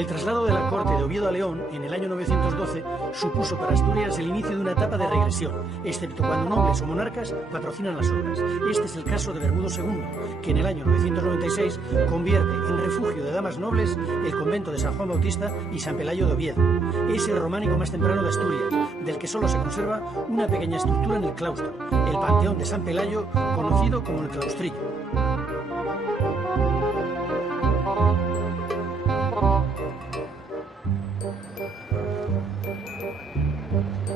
El traslado de la corte de Oviedo a León en el año 912 supuso para Asturias el inicio de una etapa de regresión, excepto cuando nobles o monarcas patrocinan las obras. Este es el caso de Bermudo II, que en el año 996 convierte en refugio de damas nobles el convento de San Juan Bautista y San Pelayo de Oviedo. Es el románico más temprano de Asturias, del que solo se conserva una pequeña estructura en el claustro, el Panteón de San Pelayo, conocido como el Claustrillo.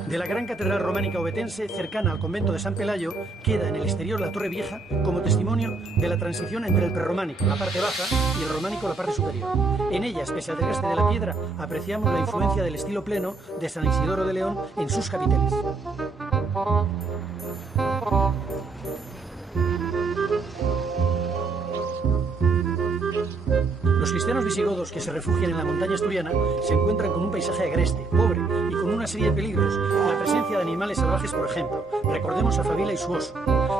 De la gran catedral románica ovetense, cercana al convento de San Pelayo, queda en el exterior la Torre Vieja como testimonio de la transición entre el prerrománico, la parte baja, y el románico, la parte superior. En ellas, pese al desgaste de la piedra, apreciamos la influencia del estilo pleno de San Isidoro de León en sus capiteles. Los cristianos visigodos que se refugian en la montaña asturiana se encuentran con un paisaje agreste, pobre y con una serie de peligros, la presencia de animales salvajes, por ejemplo. Recordemos a Fabila y su oso.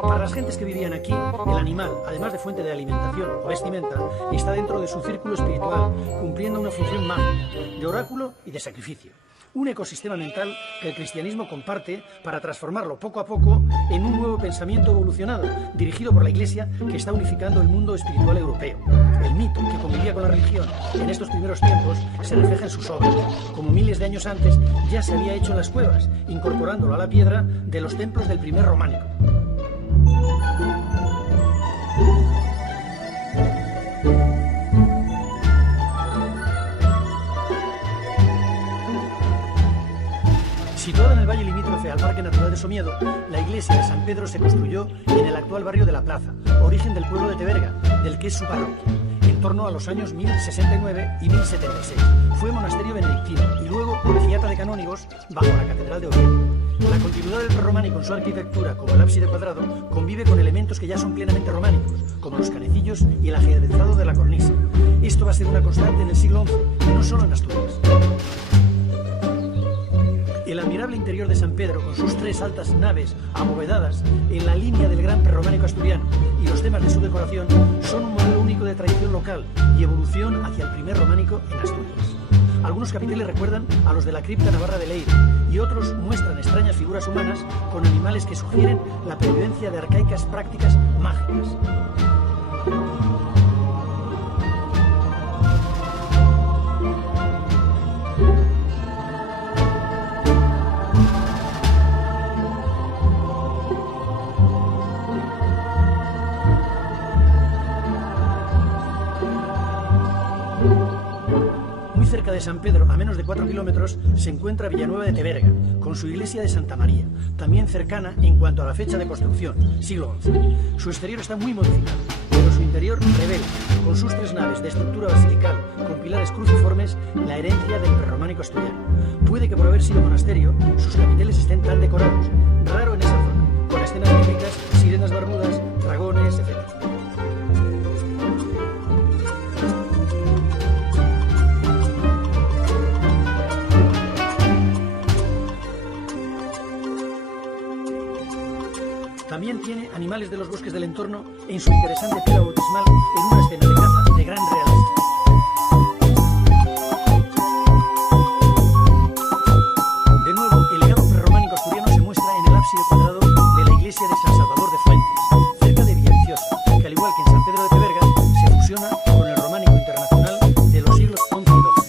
Para las gentes que vivían aquí, el animal, además de fuente de alimentación o vestimenta, está dentro de su círculo espiritual, cumpliendo una función mágica, de oráculo y de sacrificio. Un ecosistema mental que el cristianismo comparte para transformarlo poco a poco en un nuevo pensamiento evolucionado, dirigido por la Iglesia, que está unificando el mundo espiritual europeo. El mito que convivía con la religión en estos primeros tiempos se refleja en sus obras. Como miles de años antes ya se había hecho en las cuevas, incorporándolo a la piedra de los templos del primer románico. Situada en el valle limítrofe al Parque Natural de Somiedo, la iglesia de San Pedro se construyó en el actual barrio de La Plaza, origen del pueblo de Teberga, del que es su parroquia, en torno a los años 1069 y 1076. Fue monasterio benedictino y luego colegiata de canónigos bajo la Catedral de Oviedo. La continuidad del prerrománico en su arquitectura, como el ábside cuadrado, convive con elementos que ya son plenamente románicos, como los canecillos y el ajedrezado de la cornisa. Esto va a ser una constante en el siglo XI, no solo en Asturias. El admirable interior de San Pedro, con sus tres altas naves abovedadas en la línea del gran prerrománico asturiano, y los temas de su decoración son un modelo único de tradición local y evolución hacia el primer románico en Asturias. Algunos capiteles recuerdan a los de la cripta navarra de Leire y otros muestran extrañas figuras humanas con animales que sugieren la pervivencia de arcaicas prácticas mágicas. Cerca de San Pedro, a menos de 4 kilómetros, se encuentra Villanueva de Teberga, con su iglesia de Santa María, también cercana en cuanto a la fecha de construcción, siglo XI. Su exterior está muy modificado, pero su interior revela, con sus tres naves de estructura basilical con pilares cruciformes, la herencia del prerrománico asturiano. Puede que por haber sido monasterio, sus capiteles estén tan decorados, raro en esa zona, con escenas bíblicas, sirenas barbudas, dragones, etc. También tiene animales de los bosques del entorno en su interesante pila bautismal en una escena de caza de gran realismo. De nuevo, el legado prerrománico asturiano se muestra en el ábside cuadrado de la iglesia de San Salvador de Fuentes, cerca de Villaviciosa, que al igual que en San Pedro de Teberga, se fusiona con el románico internacional de los siglos XI y XII.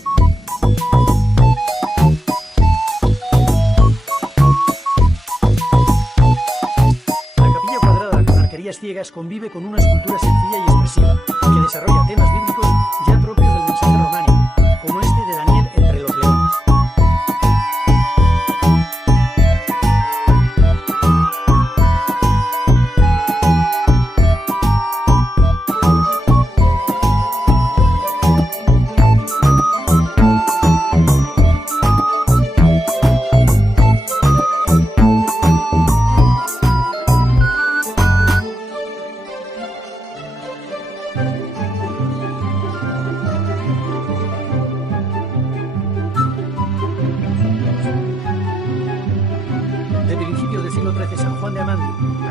Ciegas convive con una escultura sencilla y expresiva que desarrolla temas bíblicos ya propios del mensaje románico, como este de Daniel entre los leones.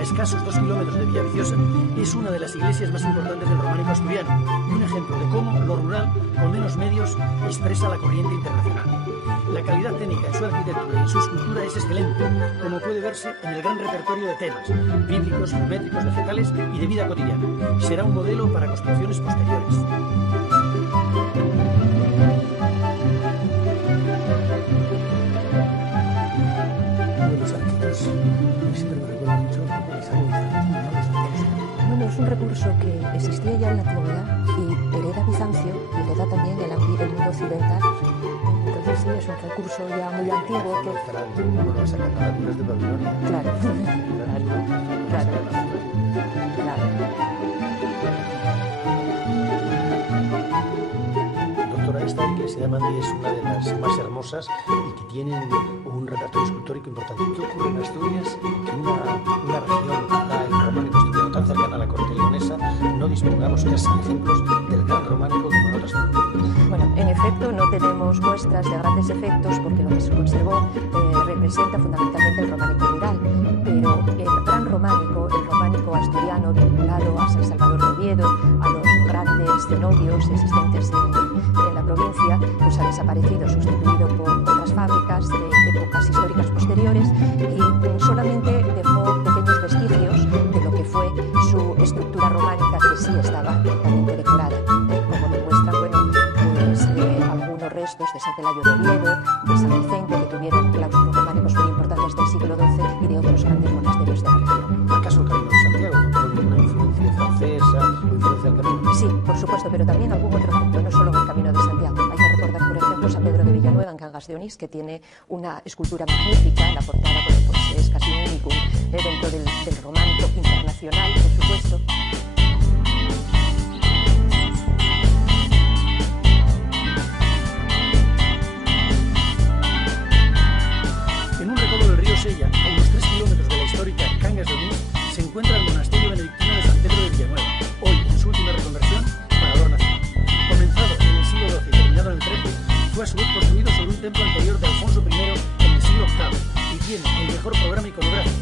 escasos 2 kilómetros de Villaviciosa, es una de las iglesias más importantes del románico asturiano y un ejemplo de cómo lo rural, con menos medios, expresa la corriente internacional. La calidad técnica en su arquitectura y en su escultura es excelente, como puede verse en el gran repertorio de temas, bíblicos, geométricos, vegetales y de vida cotidiana. Será un modelo para construcciones posteriores. Bueno, es un recurso que existía ya en la antigüedad y hereda Bizancio y hereda también el mundo occidental. Entonces sí, es un recurso ya muy antiguo que... Claro, Doctora, esta iglesia de Mandi es una de las más hermosas y que tienen un repertorio escultórico importante. ¿Qué ocurre en Asturias? Que una región del románico asturiano tan cercana a la corte leonesa no dispongamos casi de ejemplos del gran románico como en otras provincias. Bueno, en efecto no tenemos muestras de grandes efectos porque lo que se conservó representa fundamentalmente el románico rural, pero el gran románico, el románico asturiano vinculado a San Salvador de Oviedo, a los grandes cenobios existentes en la provincia, pues ha desaparecido, sustituido por otras fábricas de épocas históricas posteriores y solamente dejó pequeños vestigios de lo que fue su estructura románica, que sí estaba ricamente decorada, como demuestran, bueno, pues, algunos restos de San Pelayo de Oviedo, de San Vicente, que tuvieron claustros románicos muy importantes del siglo XII y de otros grandes monasterios de la región. ¿Acaso el Camino de Santiago, con una influencia francesa o influencia del camino? Sí, por supuesto, pero también algún otro ejemplo, no solo el Camino de Santiago. Hay que recordar, por ejemplo, San Pedro de Villanueva en Cangas de Onís, que tiene una escultura magnífica, la portada, bueno, pues es casi un único dentro del románico internacional, por supuesto. En un recodo del río Sella, a unos 3 kilómetros de la histórica Cangas de Onís, se encuentra el monasterio benedictino de San Pedro de Villanueva, hoy en su última reconversión para adornación. Comenzado en el siglo XII y terminado en el XIII, fue a su vez construido sobre un templo anterior de Alfonso I en el siglo VIII y tiene el mejor programa iconográfico,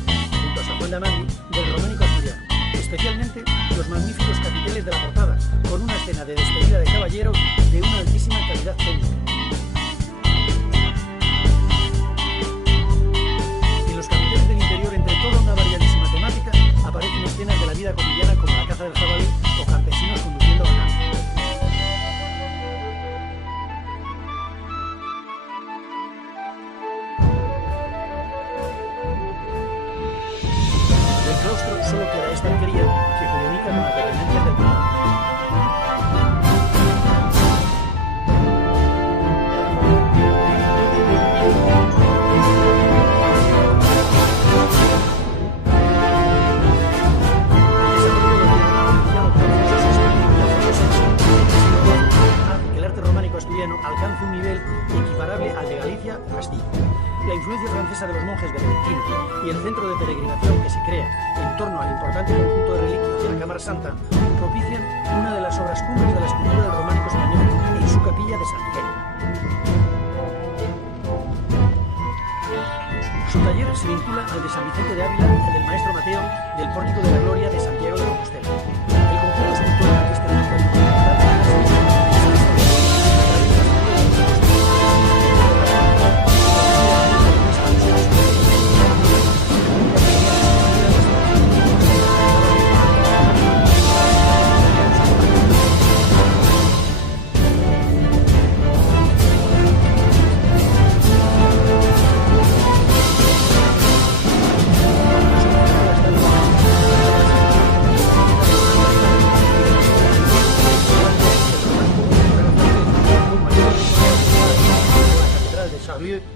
junto a San Juan de Amandi, del románico asturiano, especialmente los magníficos capiteles de la portada, con una escena de despedida de caballero de una altísima calidad técnica. En los capiteles del interior, entre toda una variadísima temática, aparecen escenas de la vida cotidiana como la caza del jabalí o campesinos conduciendo ganado. Del claustro solo queda esta arquería que comunica con las dependencias del pueblo. Alcanza un nivel equiparable al de Galicia o Castilla. La influencia francesa de los monjes benedictinos y el centro de peregrinación que se crea en torno al importante conjunto de reliquias de la Cámara Santa propician una de las obras cumbres de la escultura del románico español en su capilla de San Miguel. Su taller se vincula al de San Vicente de Ávila, el del maestro Mateo, del Pórtico de la Gloria de Santiago de Compostela. El conjunto escultórico que este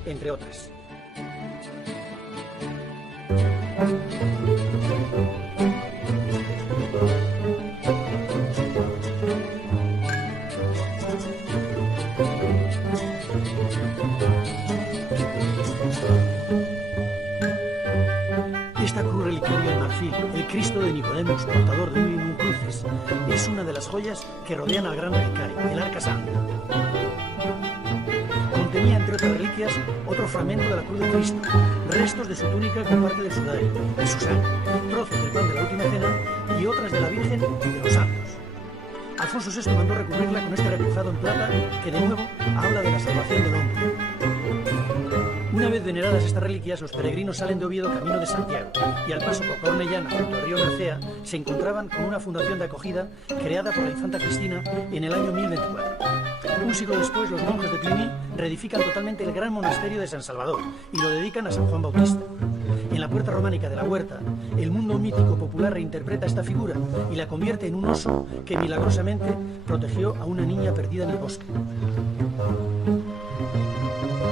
entre otras. Esta cruz relicaria en marfil, el Cristo de Nicodemos, portador de un crucis, es una de las joyas que rodean al gran relicario, el Arca Santa. Contenía, entre entre otras reliquias, otro fragmento de la cruz de Cristo, restos de su túnica con parte del sudario, de su sangre, trozos del pan de la última cena y otras de la Virgen y de los santos. Alfonso VI mandó recubrirla con este repujado en plata que de nuevo habla de la salvación del hombre. Una vez veneradas estas reliquias, los peregrinos salen de Oviedo camino de Santiago y al paso por Cornellana junto al río Mercea se encontraban con una fundación de acogida creada por la infanta Cristina en el año 1024. Un siglo después, los monjes de Cluny reedifican totalmente el gran monasterio de San Salvador y lo dedican a San Juan Bautista. En la puerta románica de la Huerta, el mundo mítico popular reinterpreta esta figura y la convierte en un oso que milagrosamente protegió a una niña perdida en el bosque.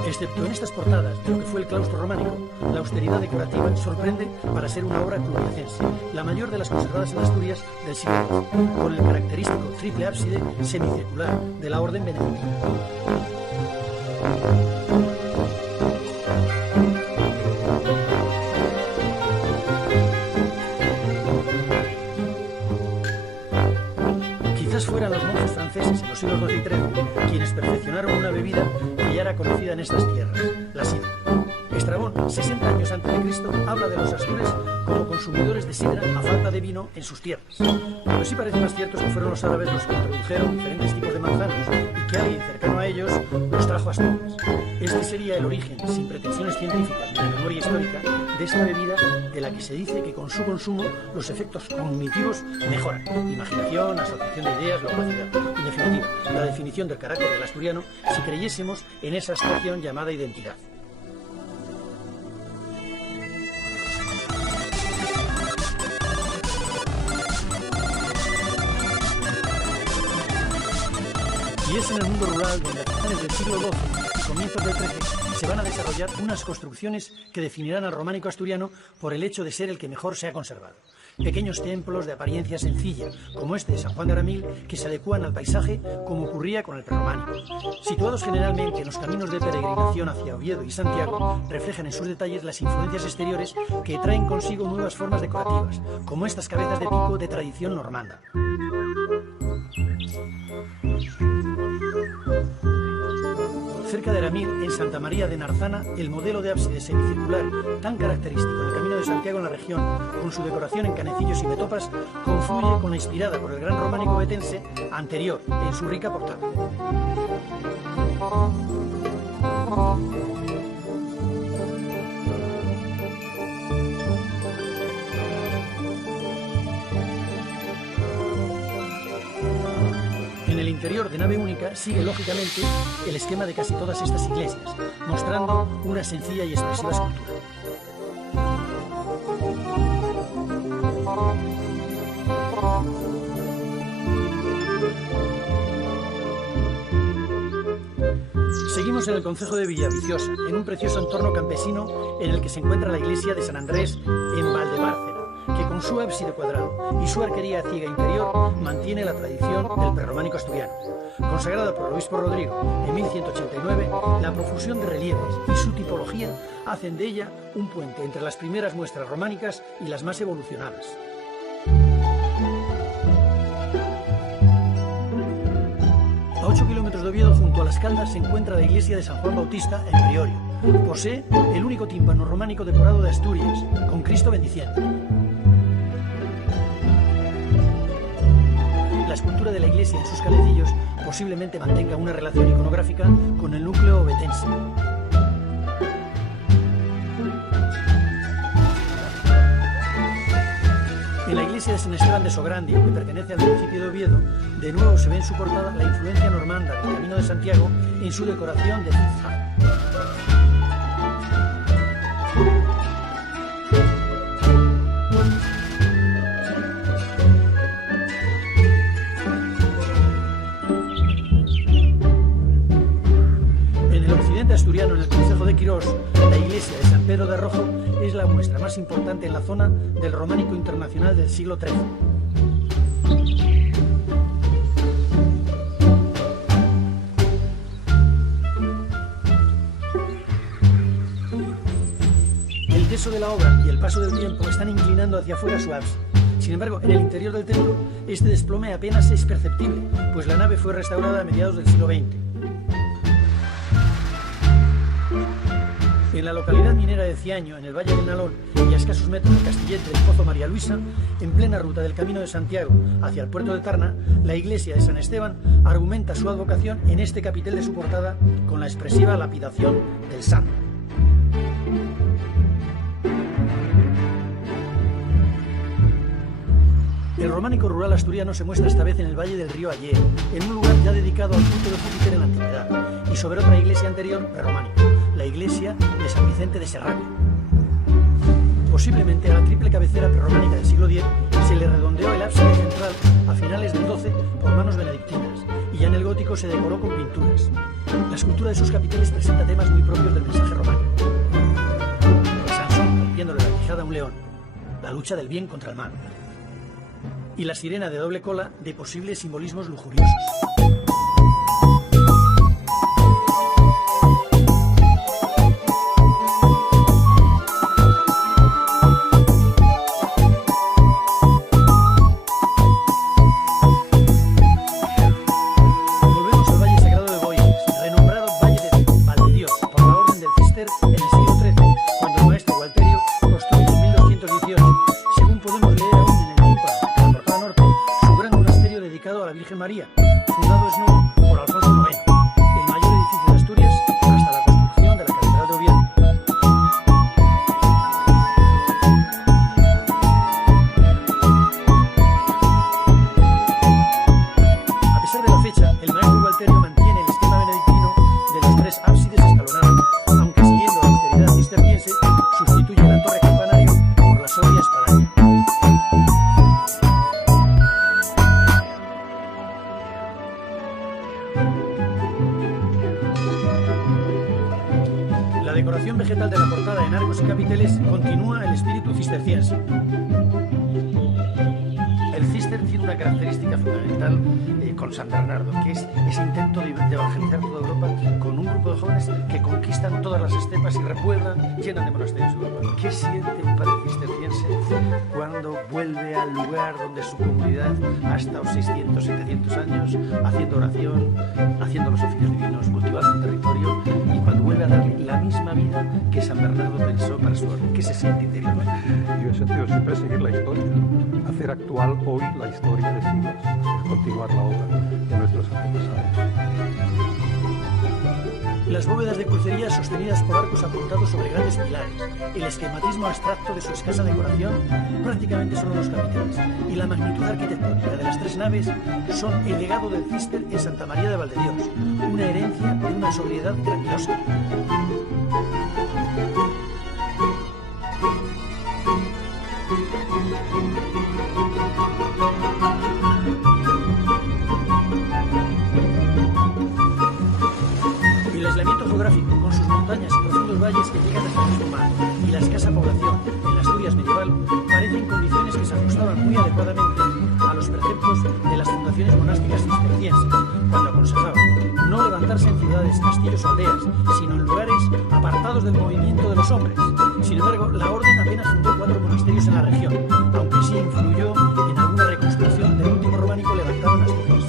Excepto en estas portadas de lo que fue el claustro románico, la austeridad decorativa sorprende para ser una obra cluniacense, la mayor de las conservadas en Asturias del siglo X, con el característico triple ábside semicircular de la orden benedictina. Quizás fueran los monjes franceses en los siglos XII y XIII quienes perfeccionaron una bebida que ya era conocida en estas tierras, la sidra. Estrabón, 60 años antes de Cristo, habla de los astures como consumidores de sidra a falta de vino en sus tierras. Lo que sí parece más cierto es que fueron los árabes los que introdujeron diferentes tipos de manzanos y que alguien cercano a ellos los trajo a Asturias. Este sería el origen, sin pretensiones científicas ni de memoria histórica, de esta bebida de la que se dice que con su consumo los efectos cognitivos mejoran. Imaginación, asociación de ideas, locuacidad. En definitiva, la definición del carácter del asturiano si creyésemos en esa abstracción llamada identidad. Y es en el mundo rural donde a finales del siglo XII y comienzos del XIII se van a desarrollar unas construcciones que definirán al románico asturiano por el hecho de ser el que mejor se ha conservado. Pequeños templos de apariencia sencilla, como este de San Juan de Aramil, que se adecúan al paisaje como ocurría con el prerrománico. Situados generalmente en los caminos de peregrinación hacia Oviedo y Santiago, reflejan en sus detalles las influencias exteriores que traen consigo nuevas formas decorativas, como estas cabezas de pico de tradición normanda. Cerca de Aramil, en Santa María de Narzana, el modelo de ábside semicircular tan característico en el Camino de Santiago en la región, con su decoración en canecillos y metopas, confluye con la inspirada por el gran románico betense anterior en su rica portada. En el interior de nave única sigue lógicamente el esquema de casi todas estas iglesias, mostrando una sencilla y expresiva escultura. Seguimos en el concejo de Villaviciosa, en un precioso entorno campesino en el que se encuentra la iglesia de San Andrés en Valdebárcena, que con su ábside cuadrado y su arquería ciega interior mantiene la tradición del prerrománico asturiano. Consagrada por el obispo Rodrigo en 1189, la profusión de relieves y su tipología hacen de ella un puente entre las primeras muestras románicas y las más evolucionadas. A 8 kilómetros de Oviedo, junto a Las Caldas, se encuentra la iglesia de San Juan Bautista en Priorio. Posee el único tímpano románico decorado de Asturias, con Cristo bendiciendo. La escultura de la iglesia en sus calecillos posiblemente mantenga una relación iconográfica con el núcleo ovetense. En la iglesia de San Esteban de Sograndio, que pertenece al municipio de Oviedo, de nuevo se ve en su portada la influencia normanda del Camino de Santiago en su decoración de zigzag. Asturiano, en el concejo de Quirós, la iglesia de San Pedro de Rojo es la muestra más importante en la zona del románico internacional del siglo XIII. El peso de la obra y el paso del tiempo están inclinando hacia afuera su ábside. Sin embargo, en el interior del templo, este desplome apenas es perceptible, pues la nave fue restaurada a mediados del siglo XX. En la localidad minera de Ciaño, en el Valle del Nalón, y a escasos metros de Castillete del Pozo María Luisa, en plena ruta del Camino de Santiago hacia el puerto de Tarna, la iglesia de San Esteban argumenta su advocación en este capitel de su portada con la expresiva lapidación del santo. El románico rural asturiano se muestra esta vez en el valle del río Aller, en un lugar ya dedicado al culto de Júpiter en la antigüedad, y sobre otra iglesia anterior prerrománica, la iglesia de San Vicente de Serrabia. Posiblemente a la triple cabecera prerrománica del siglo X se le redondeó el ábside central a finales del XII por manos benedictinas, y ya en el gótico se decoró con pinturas. La escultura de sus capiteles presenta temas muy propios del mensaje románico. Sansón rompiéndole la quijada a un león, la lucha del bien contra el mal, y la sirena de doble cola de posibles simbolismos lujuriosos. Volvemos al Valle Sagrado de Boires, renombrado Valle de Valdedios por la orden del Cister en el siglo XIII, cuando el maestro Gualterio construye en 1218, según podemos leer aún en el Tímpano, norte, su gran monasterio dedicado a la Virgen María, fundado es nuevo por Alfonso IX, el mayor edificio de Asturias hasta la construcción de la Catedral de Oviedo. A pesar de la fecha, el maestro Gualterio mantiene el esquema benedictino de los tres ábsides escalonados, aunque siguiendo la austeridad cisterciense, sustituye la torre campanario por la sobria espadaña. La decoración vegetal de la portada en arcos y capiteles continúa el espíritu cisterciense. El cister tiene una característica fundamental con San Bernardo, que es ese intento de evangelizar toda Europa con un grupo de jóvenes que conquistan todas las estepas y repueblan, llenan de monasterios Europa. ¿Qué siente un padre cisterciense cuando vuelve al lugar donde su comunidad ha estado 600, 700 años haciendo oración, haciendo los oficios divinos, cultivando un territorio, y cuando vuelve a darle la misma vida que San Bernardo pensó para su orden? ¿Qué se siente interiormente? Yo he sentido siempre seguir la historia, hacer actual hoy la historia de siglos, es continuar la obra de nuestros antepasados. Las bóvedas de crucería sostenidas por arcos apuntados sobre grandes pilares, el esquematismo abstracto de su escasa decoración, prácticamente solo los capiteles, y la magnitud arquitectónica de las tres naves son el legado del Cister en Santa María de Valdedios, una herencia de una sobriedad grandiosa. El aislamiento geográfico, con sus montañas y profundos valles que llegan hasta el mismo mar, y la escasa población en la Asturias medieval, parecen condiciones que se ajustaban muy adecuadamente a los preceptos de las fundaciones monásticas cistercienses, cuando aconsejaban no levantarse en ciudades, castillos o aldeas, sino en lugares apartados del movimiento de los hombres. Sin embargo, la orden apenas fundó 4 monasterios en la región, aunque sí influyó en alguna reconstrucción del último románico levantado en Asturias.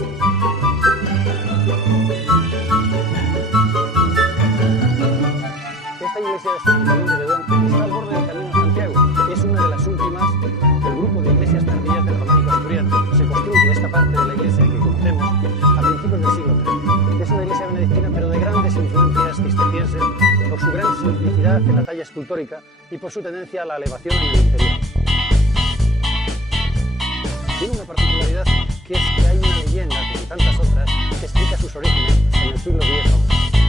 Esta iglesia de San Miguel de Bedón está al borde del Camino de Santiago. Es una de las últimas del grupo de iglesias tardías del románico asturiano. Se construye esta parte de la iglesia que conocemos a principios del siglo XIII. Es una iglesia benedictina, pero de grandes influencias cistercienses por su gran simplicidad en la talla escultórica y por su tendencia a la elevación en el interior. Tiene una particularidad, que es que hay una leyenda, como tantas otras, que explica sus orígenes en el siglo X.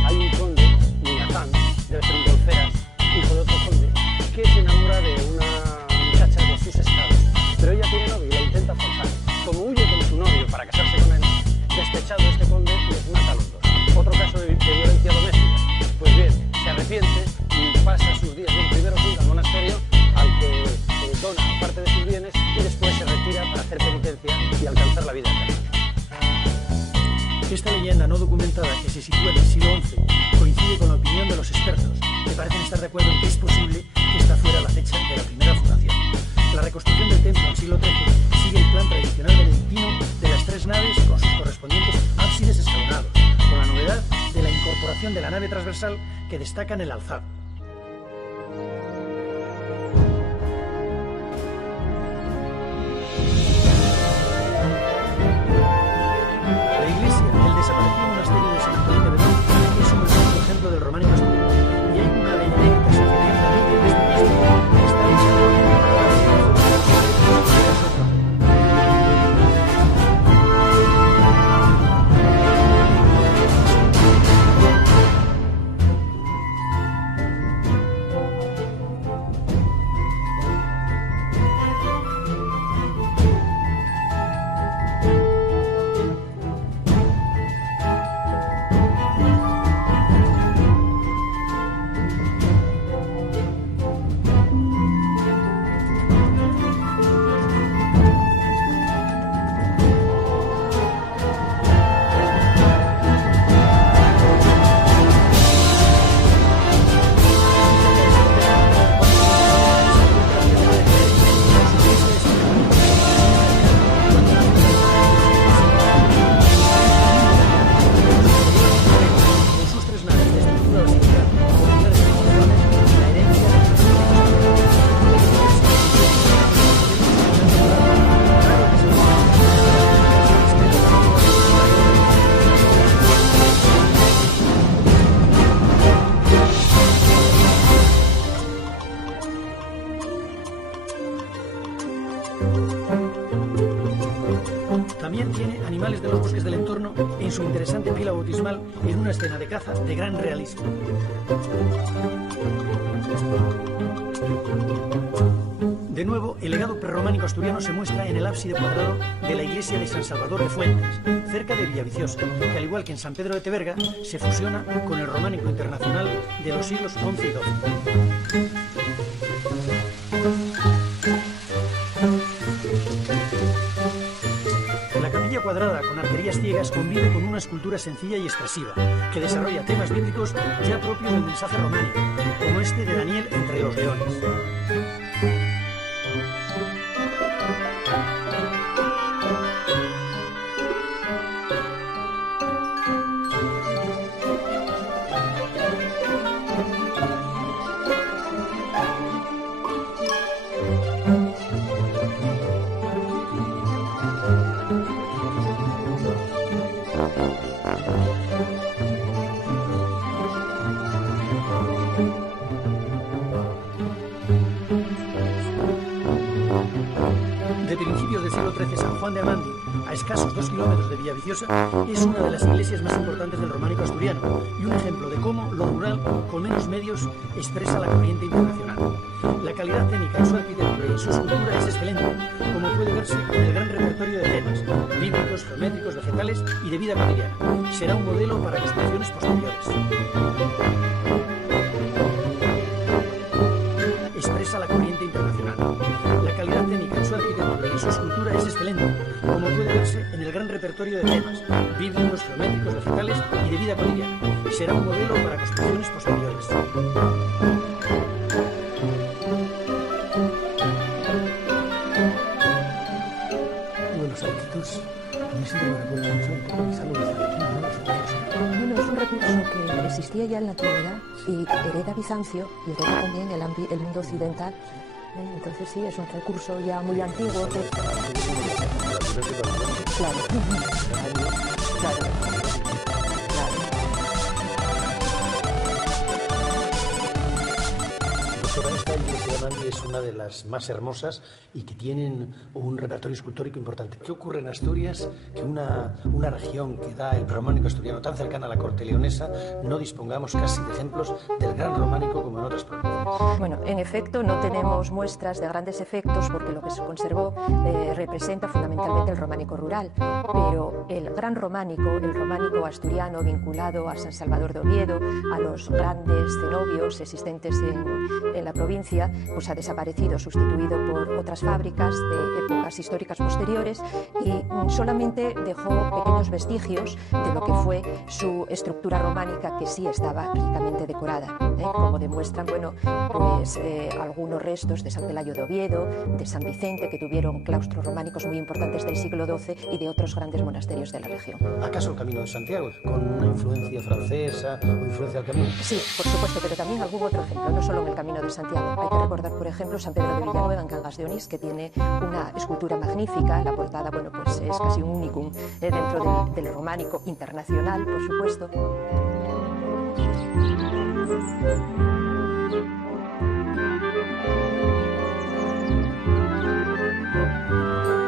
Hay un conde, Minazán, debe ser un Golferas, hijo de otro conde, que se enamora de una muchacha de sus estados, pero ella tiene novio y la intenta forzar. Como huye con su novio para casarse con él, despechado este conde les mata a los dos. Otro caso de violencia doméstica. Pues bien, se arrepiente y pasa sus días. Bueno, primero funda al monasterio al que dona parte de sus bienes y después se retira para hacer penitencia y alcanzar la vida eterna. Esta leyenda no documentada, que se sitúa en el siglo XI, coincide con la opinión de los expertos, que parecen estar de acuerdo en que es posible que esta fuera la fecha de la primera fundación. La reconstrucción del templo del siglo XIII sigue el plan tradicional benedictino de las tres naves con sus correspondientes ábsides escalonados, con la novedad de la incorporación de la nave transversal que destaca en el alzado. La iglesia del desaparecido monasterio de San Antonio de Bedón es un antiguo ejemplo del románico asturiano, y hay una benemérita sugerencia de este monasterio que está hecha También tiene animales de los bosques del entorno en su interesante pila bautismal en una escena de caza de gran realismo. De nuevo, el legado prerrománico asturiano se muestra en el ábside cuadrado de la iglesia de San Salvador de Fuentes, cerca de Villaviciosa, que al igual que en San Pedro de Teverga, se fusiona con el románico internacional de los siglos XI y XII. La capilla cuadrada con arquerías ciegas convive con una escultura sencilla y expresiva, que desarrolla temas bíblicos ya propios del mensaje románico, como este de Daniel entre los leones. De principios del siglo XIII, San Juan de Amandi, a escasos 2 kilómetros de Villaviciosa, es una de las iglesias más importantes del románico asturiano y un ejemplo de cómo lo rural, con menos medios, expresa la corriente internacional. La calidad técnica en su arquitectura y en su escultura es excelente, como puede verse en el gran repertorio de temas bíblicos, geométricos, vegetales y de vida cotidiana. Será un modelo para construcciones posteriores. Expresa la corriente internacional. La calidad técnica en su arquitectura y en su escultura es excelente, como puede verse en el gran repertorio de temas bíblicos, geométricos, vegetales y de vida cotidiana. Será un modelo para construcciones posteriores. Los arquitectos me siempre me recuerdan mucho un poco de salud. Bueno, es un recurso que existía ya en la antigüedad y hereda Bizancio y hereda también el mundo occidental. Entonces sí, es un recurso ya muy antiguo. Claro. Claro. Esta iglesia de Amandi es una de las más hermosas y que tienen un repertorio escultórico importante. ¿Qué ocurre en Asturias? Que una región que da el prerrománico asturiano tan cercana a la corte leonesa no dispongamos casi de ejemplos del gran románico como en otras provincias. Bueno, en efecto no tenemos muestras de grandes efectos porque lo que se conservó representa fundamentalmente el románico rural, pero el gran románico, el románico asturiano vinculado a San Salvador de Oviedo, a los grandes cenobios existentes en la provincia, pues ha desaparecido, sustituido por otras fábricas de épocas históricas posteriores y solamente dejó pequeños vestigios de lo que fue su estructura románica, que sí estaba ricamente decorada. como demuestran pues, algunos restos de San Pelayo de Oviedo, de San Vicente, que tuvieron claustros románicos muy importantes del siglo XII, y de otros grandes monasterios de la región. ¿Acaso el Camino de Santiago, con una influencia francesa o influencia del camino? Sí, por supuesto, pero también algún otro ejemplo, no solo en el Camino de Santiago. Hay que recordar, por ejemplo, San Pedro de Villanueva en Cangas de Onís, que tiene una escultura magnífica. La portada, pues es casi un unicum dentro del románico internacional, por supuesto.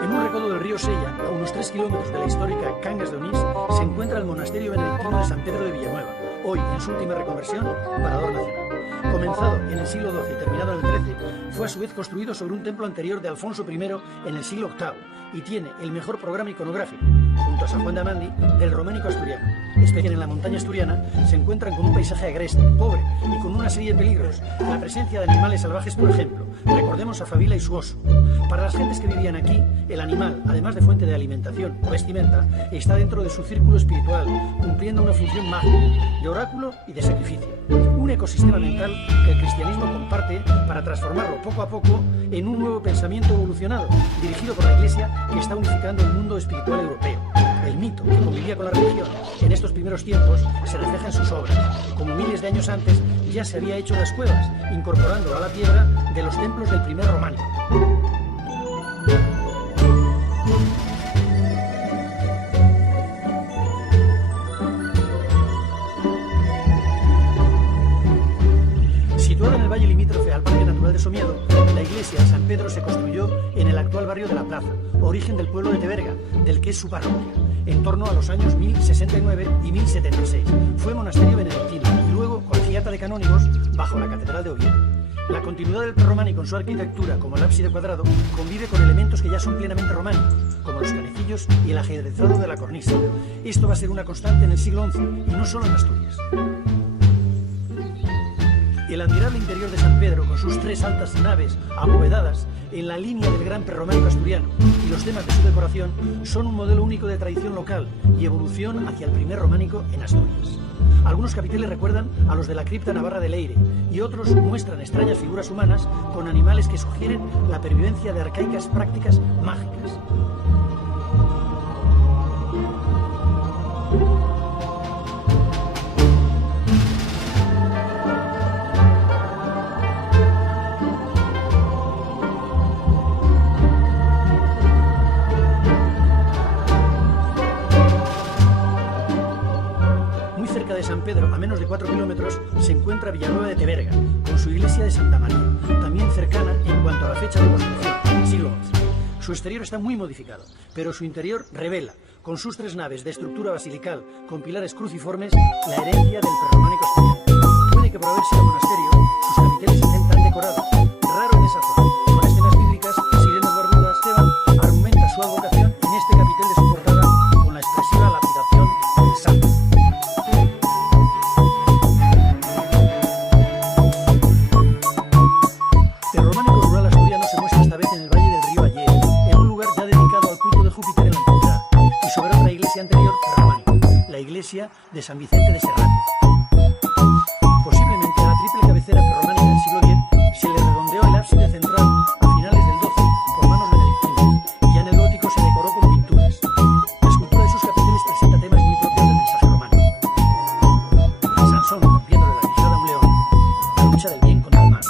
En un recodo del río Sella, a unos 3 kilómetros de la histórica Cangas de Onís, se encuentra el monasterio benedictino de San Pedro de Villanueva, hoy en su última reconversión, parador nacional. Comenzado en el siglo XII y terminado en el XIII, fue a su vez construido sobre un templo anterior de Alfonso I en el siglo VIII y tiene el mejor programa iconográfico, junto a San Juan de Amandi, del románico asturiano. Especialmente en la montaña asturiana se encuentran con un paisaje agreste, pobre y con una serie de peligros. La presencia de animales salvajes, por ejemplo. Recordemos a Fabila y su oso. Para las gentes que vivían aquí, el animal, además de fuente de alimentación o vestimenta, está dentro de su círculo espiritual, cumpliendo una función mágica, de oráculo y de sacrificio. Un ecosistema mental que el cristianismo comparte para transformarlo poco a poco en un nuevo pensamiento evolucionado, dirigido por la Iglesia, que está unificando el mundo espiritual europeo. El mito que convivía con la religión en estos primeros tiempos se refleja en sus obras. Como miles de años antes ya se había hecho en las cuevas, incorporando a la piedra de los templos del primer románico. Situada en el valle limítrofe al Parque Natural de Somiedo, la iglesia de San Pedro se construyó en el actual barrio de la Plaza, origen del pueblo de Teberga, del que es su parroquia, en torno a los años 1069 y 1076. Fue monasterio benedictino y luego colegiata de canónigos bajo la Catedral de Oviedo. La continuidad del prerrománico en su arquitectura, como el ábside cuadrado, convive con elementos que ya son plenamente románicos, como los canecillos y el ajedrezado de la cornisa. Esto va a ser una constante en el siglo XI y no solo en Asturias. El admirable interior de San Pedro, con sus 3 altas naves abovedadas en la línea del gran prerrománico asturiano, y los temas de su decoración son un modelo único de tradición local y evolución hacia el primer románico en Asturias. Algunos capiteles recuerdan a los de la cripta navarra de Leire y otros muestran extrañas figuras humanas con animales que sugieren la pervivencia de arcaicas prácticas mágicas. De San Pedro, a menos de 4 kilómetros, se encuentra Villanueva de Teberga, con su iglesia de Santa María, también cercana en cuanto a la fecha de construcción, siglo XI. Su exterior está muy modificado, pero su interior revela, con sus 3 naves de estructura basilical con pilares cruciformes, la herencia del prerrománico asturiano. Puede que por haber sido monasterio, sus capiteles estén tan decorados, raro en esa zona, con escenas bíblicas, sirenas barbudas. Esteban argumenta su advocación en este capitel de su portada con la expresiva lapidación del santo. De San Vicente de Serrano. Posiblemente a la triple cabecera prerrománica del siglo X se le redondeó el ábside central a finales del XII por manos benedictinas y ya en el gótico se decoró con pinturas. La escultura de sus capiteles presenta temas muy propios del mensaje románico. Sansón rompiéndole la quijada a un león, la lucha del bien contra el mal,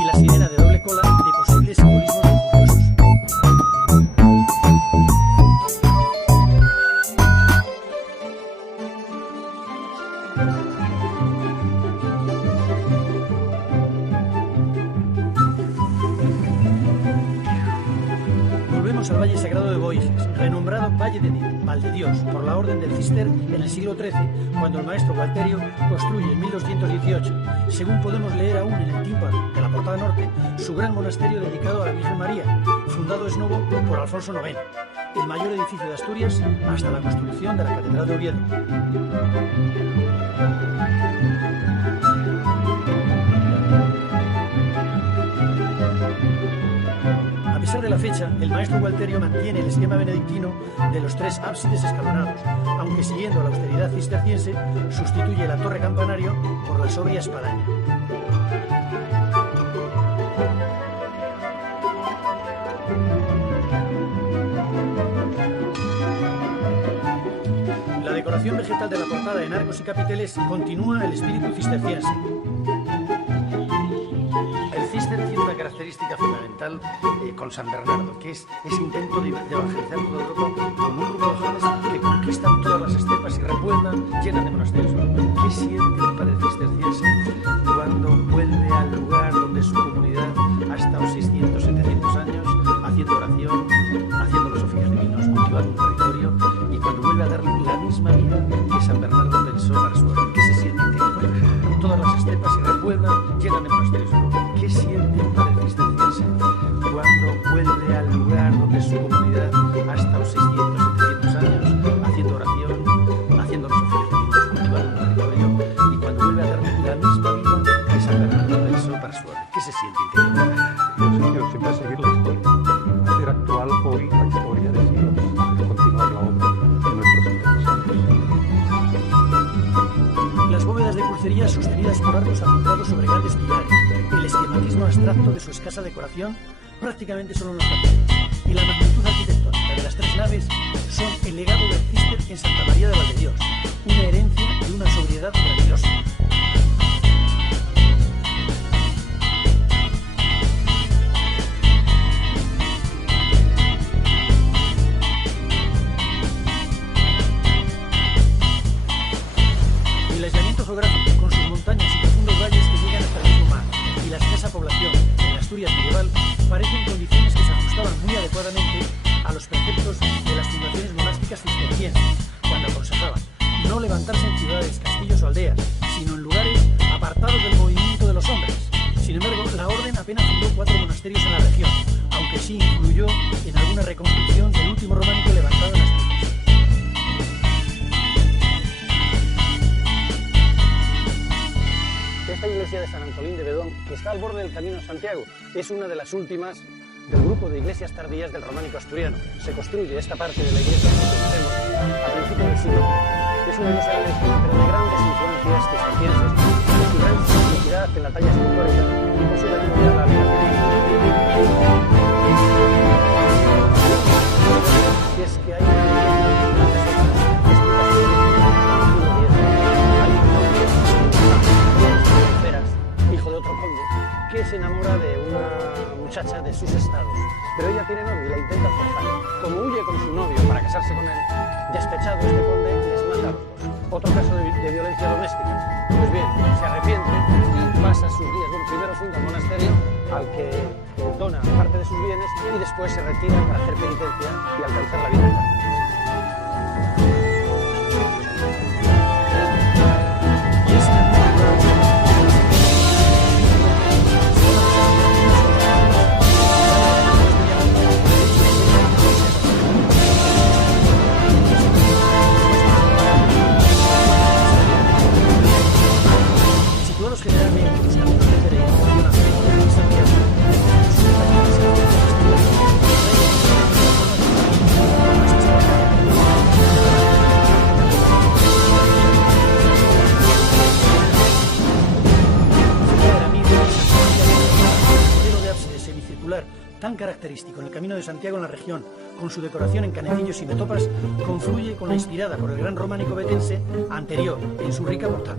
y la sirena de doble cola de posibles simbolismos religiosos. Al Valle Sagrado de Boijes, renombrado Valle de Valdedios por la Orden del Cister en el siglo XIII, cuando el maestro Gualterio construye en 1218, según podemos leer aún en el tímpano de la portada norte, su gran monasterio dedicado a la Virgen María, fundado es nuevo por Alfonso IX, el mayor edificio de Asturias hasta la construcción de la Catedral de Oviedo. A pesar de la fecha derecha, el maestro Gualterio mantiene el esquema benedictino de los 3 ábsides escalonados, aunque siguiendo la austeridad cisterciense, sustituye la torre campanario por la sobria espadaña. La decoración vegetal de la portada en arcos y capiteles continúa el espíritu cisterciense. El Cister tiene una característica fundamental con San Bernardo, que es ese intento de evangelizar toda Europa con un grupo de jóvenes que conquistan todas las estepas y repueblan, llenan de monasterios. ¿Qué siente el padre cisterciense cuando vuelve al lugar donde su comunidad ha estado 600, 700 años haciendo oración, haciendo los oficios divinos, cultivando un territorio, y cuando vuelve a darle la misma vida que San Bernardo pensó para su orden? ¿Qué se siente interior? Todas las estepas se repueblan, llenan de monasterios. ¿Qué siente el padre cisterciense cuando vuelve al lugar donde su comunidad ha estado 600, 700 años haciendo oración, haciendo los oficios divinos, cultivando un territorio, y cuando vuelve a darle la misma vida que San Bernardo pensó para su orden? ¿Qué se siente interior? Señor, siempre seguir la historia, hacer actual hoy la historia de siglos, continuar la obra de nuestros antepasados. Las bóvedas de crucería sostenidas por arcos apuntados sobre grandes pilares, el esquematismo abstracto de su escasa decoración prácticamente solo nos captan, y la magnitud arquitectónica de las 3 naves son el legado del Cister en Santa María de Valdedios, una herencia de una sobriedad grandiosa. El aislamiento geográfico, con sus montañas y profundos valles que llegan hasta el mismo mar, y la escasa población en la Asturias medieval, parecen condiciones que se ajustaban muy adecuadamente a los preceptos de las fundaciones monásticas cistercienses, cuando aconsejaban no levantarse en ciudades, castillos o aldeas, sino en lugares apartados del movimiento de los hombres. Sin embargo, la orden apenas fundó 4 monasterios en la región, aunque sí influyó en alguna reconstrucción del último románico levantado en Asturias. Esta iglesia de San Antolín de Bedón, que está al borde del Camino de Santiago, es una de las últimas del grupo de iglesias tardías del románico asturiano. Se construye esta parte de la iglesia que conocemos a principios del siglo XX. Es una iglesia benedictina, pero de grandes influencias cistercienses, de su gran simplicidad en la talla escultórica y por su peculiar la y es que hay hijo de otro conde, que se enamora de una muchacha de sus estados, pero ella tiene novio y la intenta forzar. Como huye con su novio para casarse con él, despechado este conde les mata a los 2. Otro caso de violencia doméstica. Pues bien, se arrepiente y pasa sus días. Bueno, primero funda un monasterio al que dona parte de sus bienes y después se retira para hacer penitencia y alcanzar la vida eterna. Generalmente los caminos de peregrinación a Ceuta y Santiago, de ábside semicircular tan característico en el Camino de Santiago en la región, con su decoración en canecillos y metopas, confluye con la inspirada por el gran románico betense anterior en su rica portada.